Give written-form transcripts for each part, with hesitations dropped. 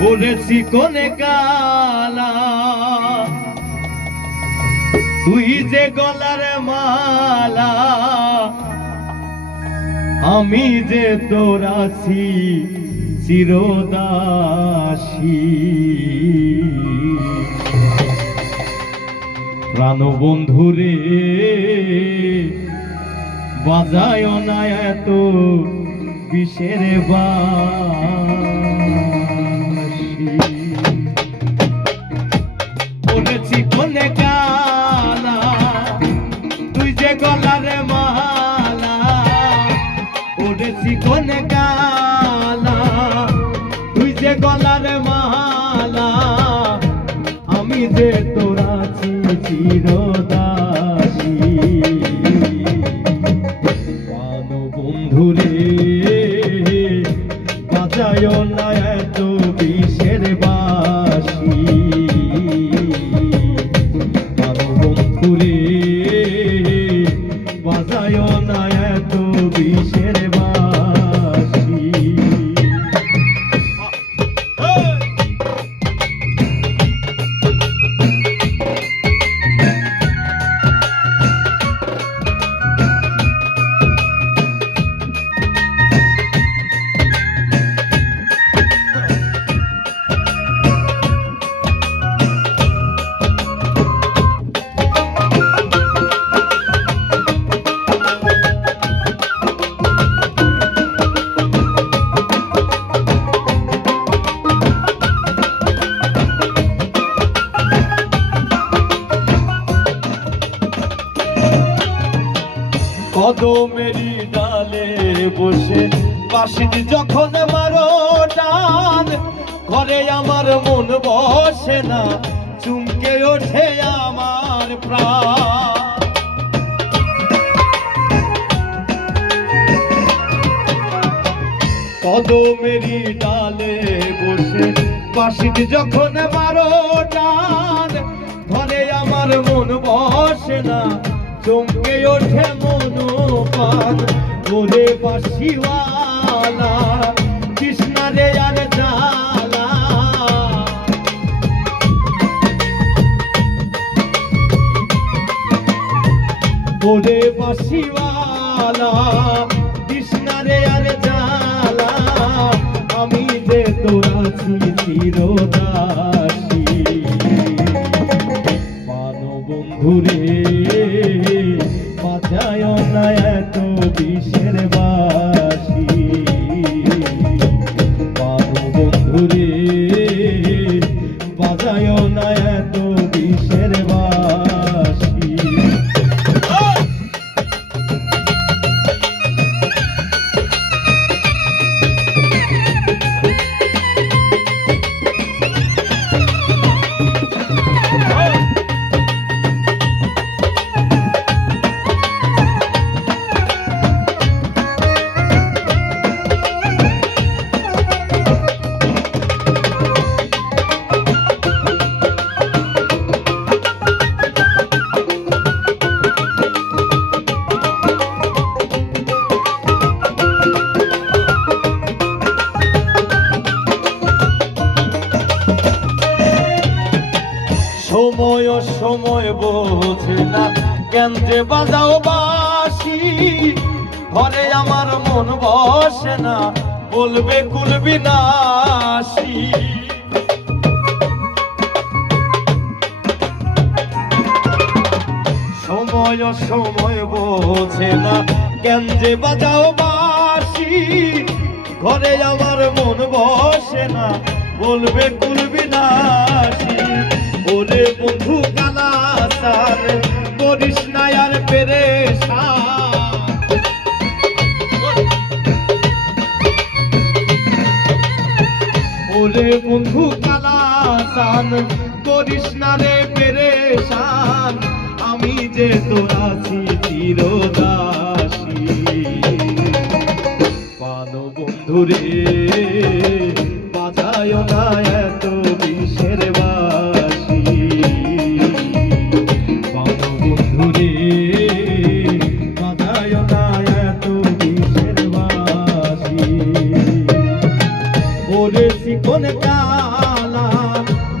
বলেছি কোনে কালা তুই যে গলার মালা আমি যে তোর আছি চিরদাসী প্রাণবন্ধুরে বাজায় না এত বিষের বাঁশি বলেছি কোনে কালা তুই যে গলার মালা বলেছি কোনে কালা তুই যে গলার মালা আমি যে তোর আছি চিরদাসী প্রাণবন্ধুরে বাজায় না এত বিষের বাঁশি প্রাণবন্ধুরে বাজায় না এত বিষের বাঁশি কদমেরি ডালে বসে বাঁশি যখন মারো টান ঘরে আমার মন বসে না চুমকে ওঠে আমার প্রাণ কদমেরি ডালে বসে বাঁশি যখন মারো টান ঘরে আমার মন বসে না চমকে ওঠে মনোপান ওরে বাঁশিওয়ালা কৃষ্ণা রে আর জালা ওরে বাঁশিওয়ালা কৃষ্ণা রে আর জালা আমি যে তোর আছি চিরদাসী প্রাণবন্ধুরে বাজায় না এত বিষের বাঁশি প্রাণবন্ধুরে বাজায় না এত বিষের বাঁশি সময় সময় বোঝে না কেন যে বাজাও বাঁশি ঘরে আমার মন বসে না বলবে কুলবি নাশি সময় সময় বোঝে না কেন যে বাজাও বাঁশি ঘরে আমার মন বসে না বলবে কুলবি নাশি ওরে বন্ধু কালা সার করিস না আর পেরেশান ওরে বন্ধু কালা সান করিস না রে পেরেশান আমি যে তোর আছি চিরদাসী প্রাণবন্ধুরে বাজায় না এত বিষের বাঁশি প্রাণবন্ধুরে বাজায় না এত বিষের বাঁশি ওরে শিকো জীবন কালা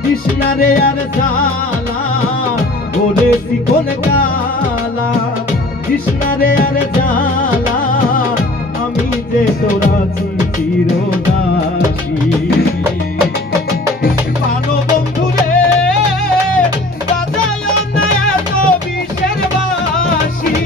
কৃষ্ণারে আর জালা ওরে শিকন কালা কৃষ্ণারে আর জালা আমি যে তোর আছি চিরদাসী পানো বন্ধুরে বাজায় না এত বিষের বাঁশি